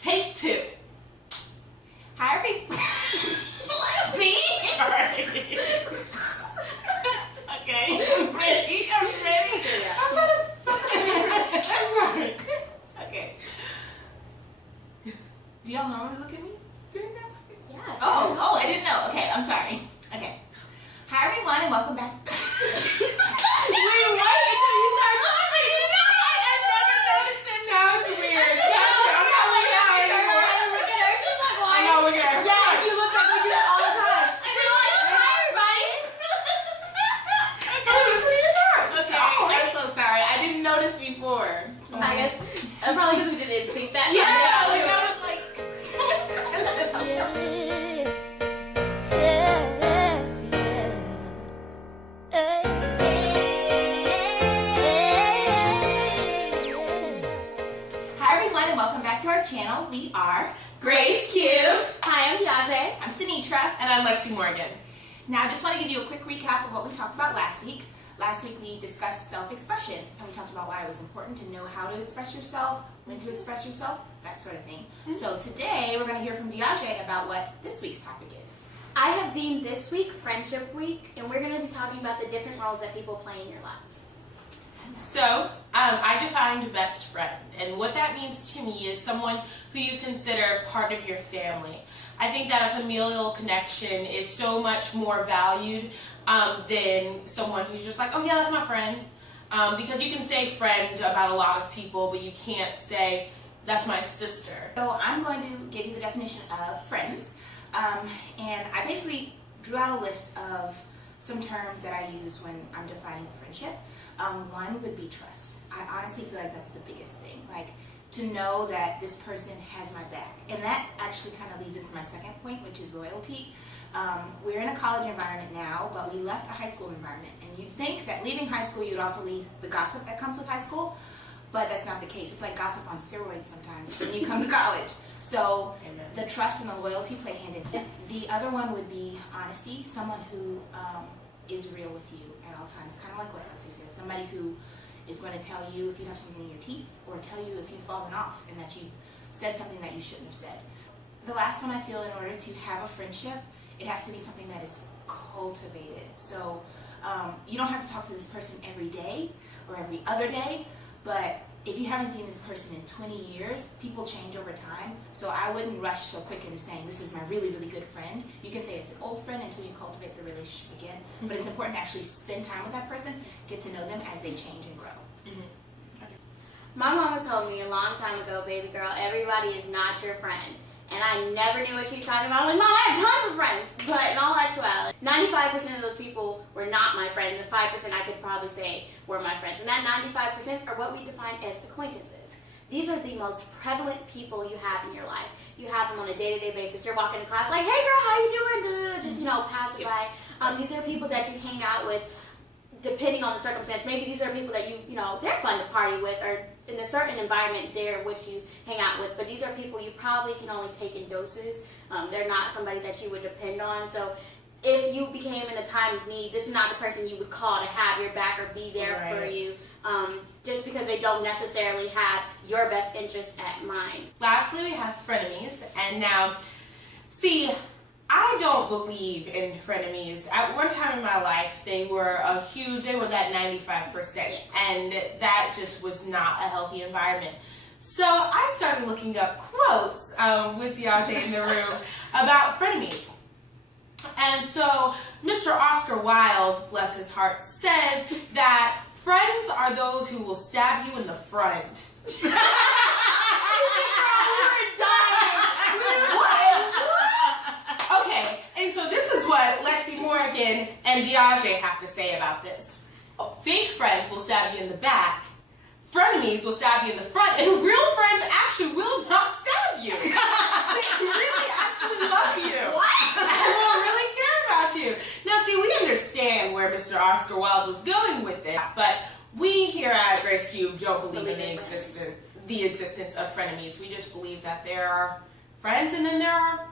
Take 2. Hi, everybody. See? Okay, I'm ready. Yeah. I'm sorry. Okay. Do y'all normally look at me doing that? Yeah. Oh, I didn't know. Okay, I'm sorry. Okay. Hi, everyone, and welcome back. Wait, what? Until you start talking. You know, I never noticed it. Now it's weird. I know, look at her. Yeah, you look like you do that all the time. Hi, everybody. Okay, I'm so sorry. I didn't notice before. I guess probably because we didn't sync that. Yeah, like I was like. Hi everyone, and welcome back to our channel. We are Grace³. Hi, I'm Tiaje. I'm Sinitra. And I'm Lexi Morgan. Now I just want to give you a quick recap of what we talked about last week. Last week we discussed self-expression, and we talked about why it was important to know how to express yourself, when to express yourself, that sort of thing. So today we're going to hear from Tiaje about what this week's topic is. I have deemed this week Friendship Week, and we're going to be talking about the different roles that people play in your lives. So, I defined best friend, and what that means to me is someone who you consider part of your family. I think that a familial connection is so much more valued than someone who's just like, oh yeah, that's my friend. Because you can say friend about a lot of people, but you can't say, that's my sister. So I'm going to give you the definition of friends, and I basically drew out a list of some terms that I use when I'm defining a friendship. One would be trust. I honestly feel like that's the biggest thing. Like, to know that this person has my back. And that actually kind of leads into my second point, which is loyalty. We're in a college environment now, but we left a high school environment. And you'd think that leaving high school, you'd also leave the gossip that comes with high school, but that's not the case. It's like gossip on steroids sometimes when you come to college. So the trust and the loyalty play hand in hand. The other one would be honesty, someone who is real with you at all times, kind of like what Lexi said. Somebody who is going to tell you if you have something in your teeth, or tell you if you've fallen off and that you've said something that you shouldn't have said. The last one, I feel, in order to have a friendship, it has to be something that is cultivated. So you don't have to talk to this person every day or every other day, but if you haven't seen this person in 20 years, people change over time. So I wouldn't rush so quick into saying, this is my really, really good friend. You can say it's an old friend until you cultivate the relationship again. But it's important to actually spend time with that person, get to know them as they change and grow. My mama told me a long time ago, baby girl, everybody is not your friend. And I never knew what she was talking about. I'm like, Mom, I have tons of friends. But in all actuality, 95% of those people were not my friends. And 5% I could probably say were my friends. And that 95% are what we define as acquaintances. These are the most prevalent people you have in your life. You have them on a day-to-day basis. You're walking to class like, hey girl, how you doing? Just, passing by. These are people that you hang out with depending on the circumstance. Maybe these are people that they're fun to party with, or in a certain environment they're what you hang out with, but these are people you probably can only take in doses. They're not somebody that you would depend on. So if you became in a time of need, this is not the person you would call to have your back or be there for you, just because they don't necessarily have your best interest at mind. Lastly, we have frenemies, and now, see, I don't believe in frenemies. At one time in my life, they were that 95%, and that just was not a healthy environment. So I started looking up quotes with Tiaje in the room about frenemies. And so Mr. Oscar Wilde, bless his heart, says that friends are those who will stab you in the front. Okay, and so this is what Lexi Morgan and Tiaje have to say about this. Fake friends will stab you in the back, frenemies will stab you in the front, and real friends actually will not stab you. They really actually love you. What? They will really care about you. Now see, we understand where Mr. Oscar Wilde was going with it, but we here at Grace³ don't believe in the existence of frenemies. We just believe that there are friends and then there are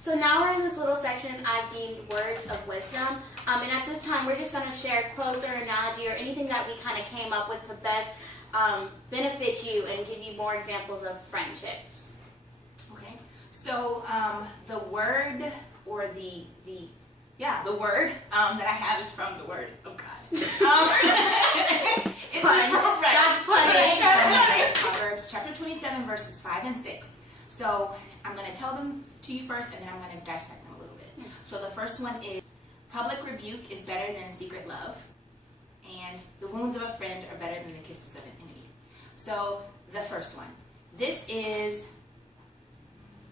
So now we're in this little section I've deemed words of wisdom. And at this time, we're just going to share quotes or analogy or anything that we kind of came up with to best benefit you and give you more examples of friendships? Okay. So the word or the word that I have is from the Word of God. It's That's funny. Proverbs chapter 27 verses 5 and 6. So I'm going to tell them to you first, and then I'm going to dissect them a little bit. So the first one is, public rebuke is better than secret love, and the wounds of a friend are better than the kisses of an enemy. So the first one, this is,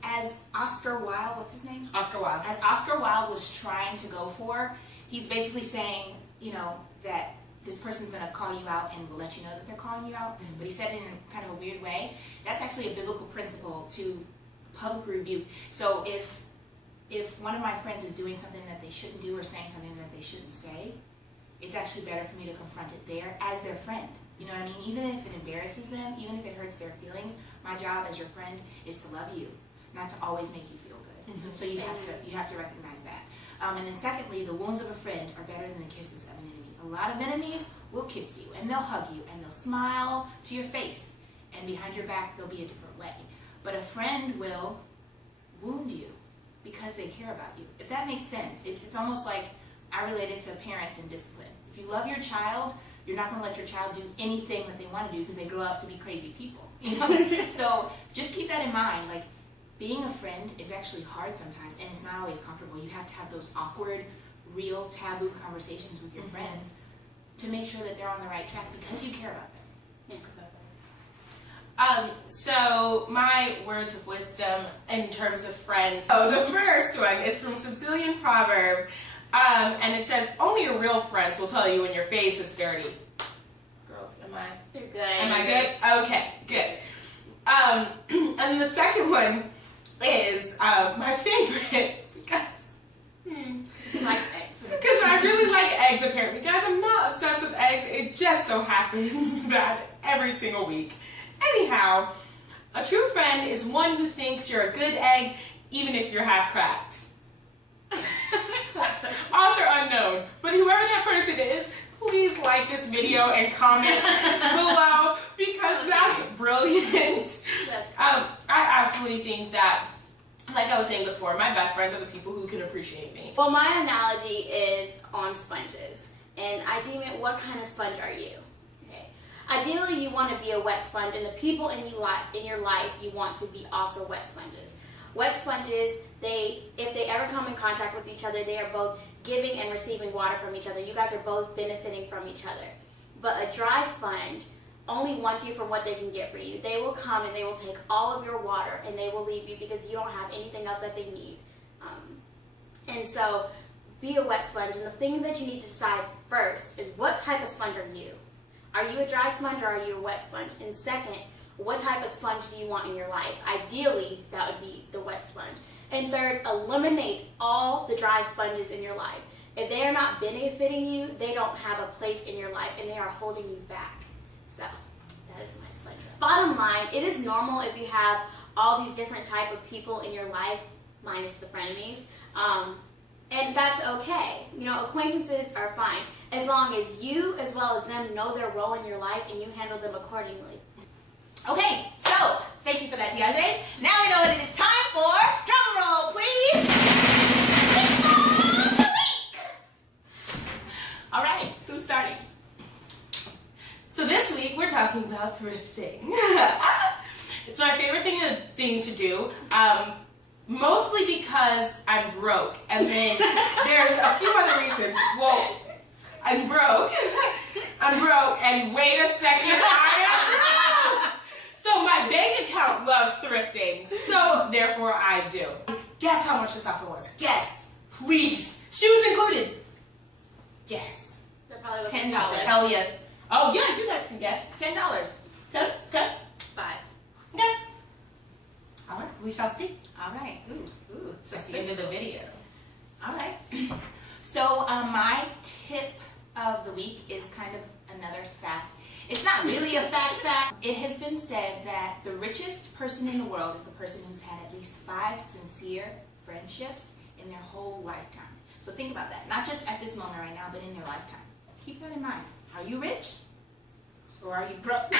as Oscar Wilde, what's his name? Oscar Wilde. As Oscar Wilde was trying to go for, he's basically saying, you know, that this person's going to call you out and will let you know that they're calling you out, but he said it in kind of a weird way. That's actually a biblical principle to public rebuke. So if one of my friends is doing something that they shouldn't do or saying something that they shouldn't say, it's actually better for me to confront it there as their friend. You know what I mean? Even if it embarrasses them, even if it hurts their feelings, my job as your friend is to love you, not to always make you feel good. So you have to recognize that. And then secondly, the wounds of a friend are better than the kisses of an enemy. A lot of enemies will kiss you, and they'll hug you, and they'll smile to your face, and behind your back they'll be a different way. But a friend will wound you because they care about you. If that makes sense, it's almost like I relate it to parents and discipline. If you love your child, you're not going to let your child do anything that they want to do because they grow up to be crazy people. You know? So just keep that in mind. Like, being a friend is actually hard sometimes, and it's not always comfortable. You have to have those awkward, real, taboo conversations with your friends to make sure that they're on the right track because you care about them. So my words of wisdom in terms of friends. So the first one is from Sicilian proverb, and it says, "Only your real friends will tell you when your face is dirty." Girls, You're good. am I good? Okay, good. And the second one is my favorite because She likes eggs. because I really like eggs apparently. Guys, I'm not obsessed with eggs. It just so happens that every single week. Anyhow, a true friend is one who thinks you're a good egg even if you're half cracked. Author unknown. But whoever that person is, please like this video and comment below because that's brilliant. I absolutely think that, like I was saying before, my best friends are the people who can appreciate me. Well, my analogy is on sponges. And I deem it, what kind of sponge are you? Okay. Ideally, you want to be a wet sponge, and the people in your life, you want to be also wet sponges. Wet sponges, if they ever come in contact with each other, they are both giving and receiving water from each other. You guys are both benefiting from each other. But a dry sponge only wants you from what they can get for you. They will come and they will take all of your water and they will leave you because you don't have anything else that they need. And so, be a wet sponge. And the thing that you need to decide first is, what type of sponge are you? Are you a dry sponge or are you a wet sponge? And second, what type of sponge do you want in your life? Ideally, that would be the wet sponge. And third, eliminate all the dry sponges in your life. If they are not benefiting you, they don't have a place in your life and they are holding you back. So, that is my sponge. Bottom line, it is normal if you have all these different type of people in your life, minus the frenemies, and that's okay. You know, acquaintances are fine, as long as you, as well as them, know their role in your life and you handle them accordingly. Okay, so thank you for that, DeAndre. Now we know what it is time for. Drum roll, please. Pick of the week. All right, who's starting? So this week we're talking about thrifting. It's my favorite thing to do, mostly because I'm broke, and then there's a few other reasons. Well, I'm broke, and wait a second, I am broke. So my bank account loves thrifting, so therefore I do. Guess how much this outfit was? Guess, please. Shoes included. Guess. They're probably $10. Hell yeah. Oh yeah, you guys can guess. $10. 10? Okay. 5. Okay. All right, we shall see. All right. Ooh. That's the end of the video. All right. So my tip of the week is kind of another fact. It's not really a fact. It has been said that the richest person in the world is the person who's had at least 5 sincere friendships in their whole lifetime. So think about that. Not just at this moment right now, but in their lifetime. Keep that in mind. Are you rich? Or are you broke?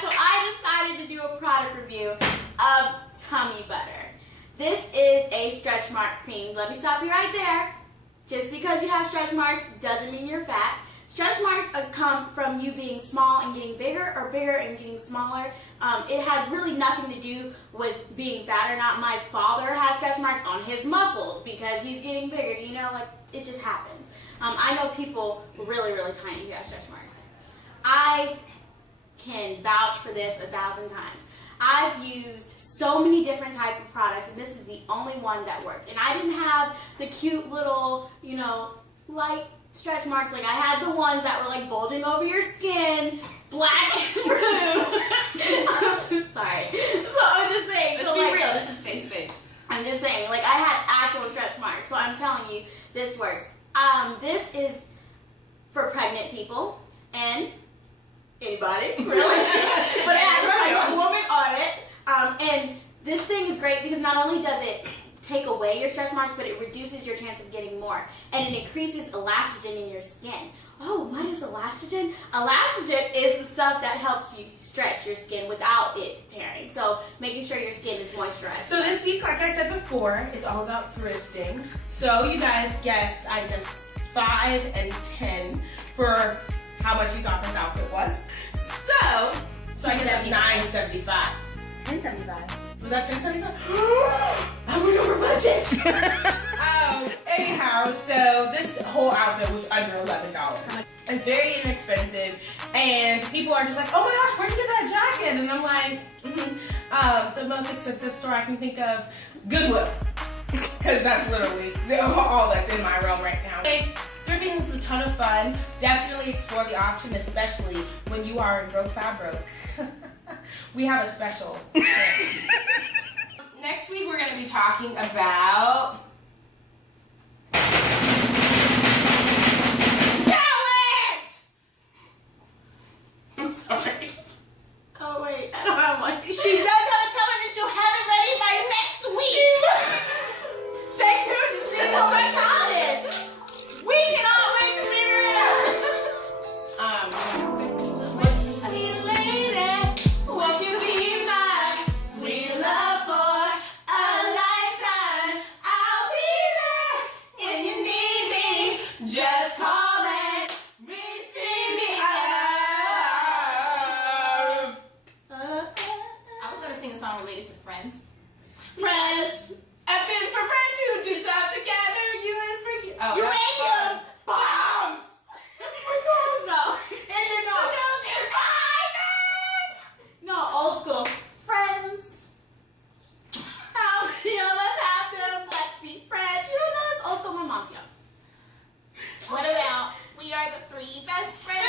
So I decided to do a product review of Tummy Butter. This is a stretch mark cream. Let me stop you right there. Just because you have stretch marks doesn't mean you're fat. Stretch marks come from you being small and getting bigger, or bigger and getting smaller. It has really nothing to do with being fat or not. My father has stretch marks on his muscles because he's getting bigger. You know, like, it just happens. I know people really, really tiny who have stretch marks. I can vouch for this 1,000 times. I've used so many different type of products, and this is the only one that worked. And I didn't have the cute little, you know, light stretch marks. Like, I had the ones that were like bulging over your skin, black and blue. I'm so sorry. So I'm just saying. Let's so be like, real. This is face. I'm just saying, like, I had actual stretch marks. So I'm telling you, this works. This is for pregnant people and anybody, really. But it has a pregnant woman on it. And this thing is great because not only does it take away your stretch marks, but it reduces your chance of getting more. And it increases elastin in your skin. Oh, what is elastin? Elastin is the stuff that helps you stretch your skin without it tearing. So making sure your skin is moisturized. So this week, like I said before, is all about thrifting. So you guys guess, I guess, 5 and 10 for how much you thought this outfit was. So I guess that's $9.75. $10.75. Was that $10.75? I went over budget. Anyhow, so this whole outfit was under $11. It's very inexpensive, and people are just like, "Oh my gosh, where'd you get that jacket?" And I'm like, the most expensive store I can think of, Goodwill, because that's literally all that's in my realm right now. Thrifting is a ton of fun. Definitely explore the option, especially when you are in broke fab broke. We have a special. Next week we're going to be talking about talent! I'm sorry. Oh wait, I don't have one. She does have a talent and she'll have it ready by next week. Stay tuned to see what my talent is. We cannot wait to figure it out. Sweet lady, won't you be my sweet love for a lifetime? I'll be there if you need me. Just call and receive me. I was gonna sing a song related to Friends. Friends, F is for friends who do stuff together. U is for you. Oh, uranium bombs. No. And this for those survivors. No, old school. Friends. How many of us have them? Let's be friends. You don't know this old school. My mom's young. What about we are the 3 best friends?